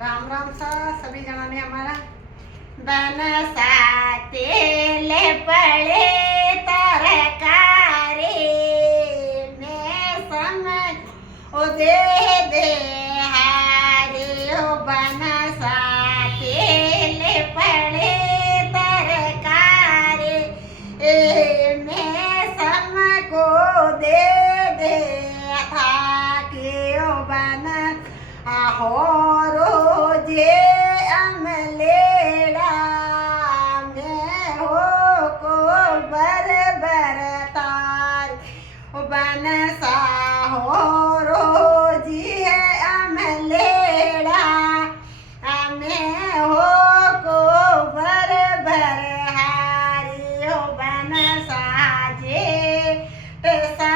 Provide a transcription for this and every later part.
राम राम सा सभी जना ने हमारा बन साते ले पड़े तरकारी में समय ओ दे हारे ओ बन साते ले पड़े तरकारी में समय को दे था कि ओ बन आहो रोजे अमलेड़ा में हो को बर तार बन सा हो रोजी है अमलेड़ा में हो को बर हारी हो बन साजे सा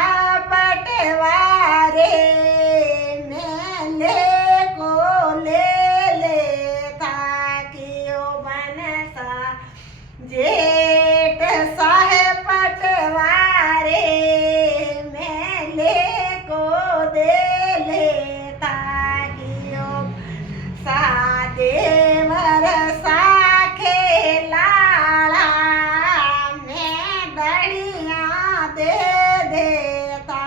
पटवारे जेठ साहे पटवारे मेले को दे लेता गियो सादे वरसा खेलाड़ा में दड़िया दे देता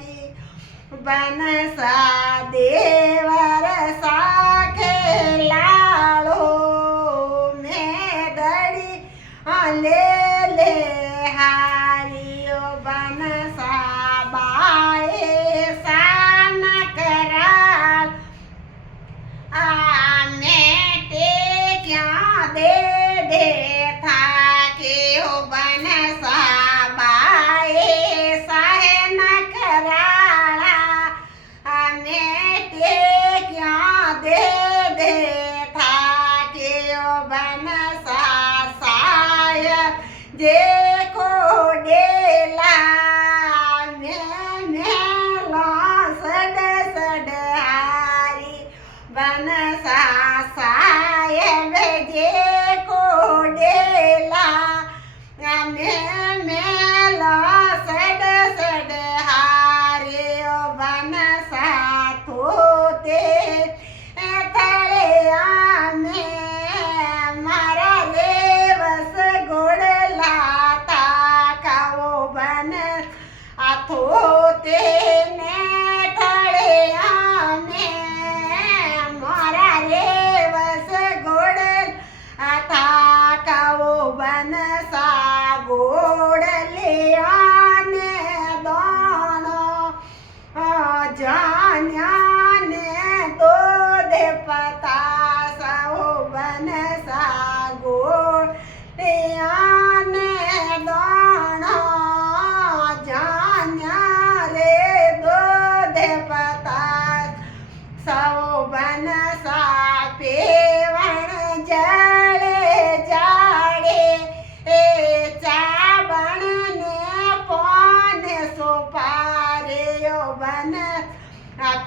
कि बन सादे वरसा खेलाड़ो ले ले हारियो बन साबाए सान कराल आने ते क्या दे था के हो बन साबाए साहे न कराला आने ते क्या दे था के हो बन जे को डेला मेला सड सड हारी बन सासायब जे को डेला मेला सड सड हारे बन सा थोते थड़े आमे मारा रे बस गोड़ थोते ने थड़े आमे मारा रे बस गोड़ था कवो बन सा गोड़ ले आने दोनों जान्या ने दो दे पता सा बन सा गोड़ ले आने दोनों सौ बन सा पेवण जड़े जाड़े चावण ने पौन सो पारे बन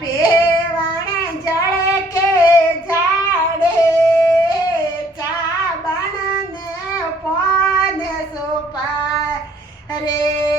पेवण जड़ के जाड़े चावण ने पौन सो पारे